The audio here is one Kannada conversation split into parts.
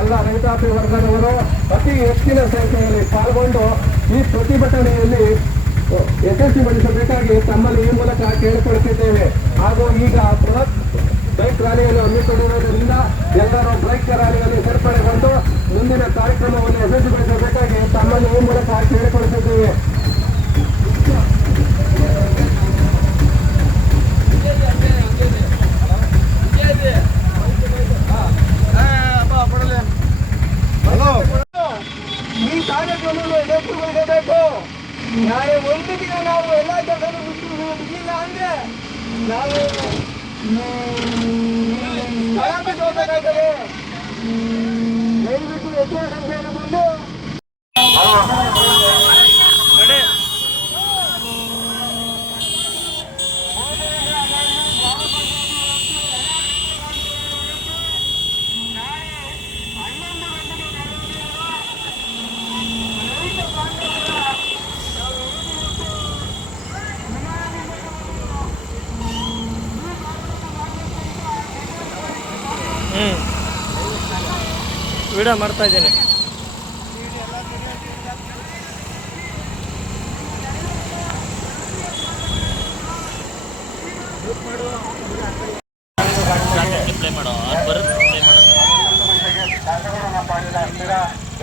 ಎಲ್ಲ ರೈತಾಪಿ ವರ್ಗದವರು ಅತಿ ಹೆಚ್ಚಿನ ಸಂಖ್ಯೆಯಲ್ಲಿ ಪಾಲ್ಗೊಂಡು ಈ ಪ್ರತಿಭಟನೆಯಲ್ಲಿ ಯಶಸ್ವಿಗೊಳಿಸಬೇಕಾಗಿ ತಮ್ಮಲ್ಲಿ ಈ ಮೂಲಕ ಕೇಳಿಕೊಳ್ಳುತ್ತಿದ್ದೇವೆ. ಹಾಗೂ ಈಗ ಬೃಹತ್ ಬೈಕ್ ರ್ಯಾಲಿಯನ್ನು ಹಮ್ಮಿಕೊಂಡಿರುವುದರಿಂದ ಎಲ್ಲರೂ ಬೈಕ್ ರ್ಯಾಲಿಯಲ್ಲಿ ಸೇರ್ಪಡೆಗೊಂಡು ಮುಂದಿನ ಕಾರ್ಯಕ್ರಮವನ್ನು ಯಶಸ್ವಿಗೊಳಿಸಬೇಕಾಗಿ ತಮ್ಮಲ್ಲಿ ಈ ಮೂಲಕ ಕೇಳಿಕೊಳ್ಳುತ್ತಿದ್ದೇವೆ. ಈ ಕಾರ್ಯಕ್ರಮವನ್ನು ಯಶಸ್ವಿಗೊಳಿಸಬೇಕು. ನಾಳೆ ಒಂದು ದಿನ ನಾವು ಎಲ್ಲ ಕೆಲಸವನ್ನು ಬಿಟ್ಟಿಲ್ಲ ಅಂದ್ರೆ ನಾವು ಹೋಗಬೇಕಾಗ್ತದೆ. ದಯವಿಟ್ಟು ಹೆಚ್ಚಿನ ಸಂಖ್ಯೆಯನ್ನು ಬಂದು ವಿಡಿಯೋ ಮಾಡ್ತಾ ಇದ್ದೀನಿ.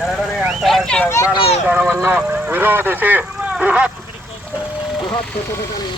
ಎರಡನೇ ಅಂತಾರಾಷ್ಟ್ರೀಯ ವಿಮಾನ ನಿಲ್ದಾಣವನ್ನು ವಿರೋಧಿಸಿ ಬೃಹತ್ ಪ್ರತಿಭಟನೆ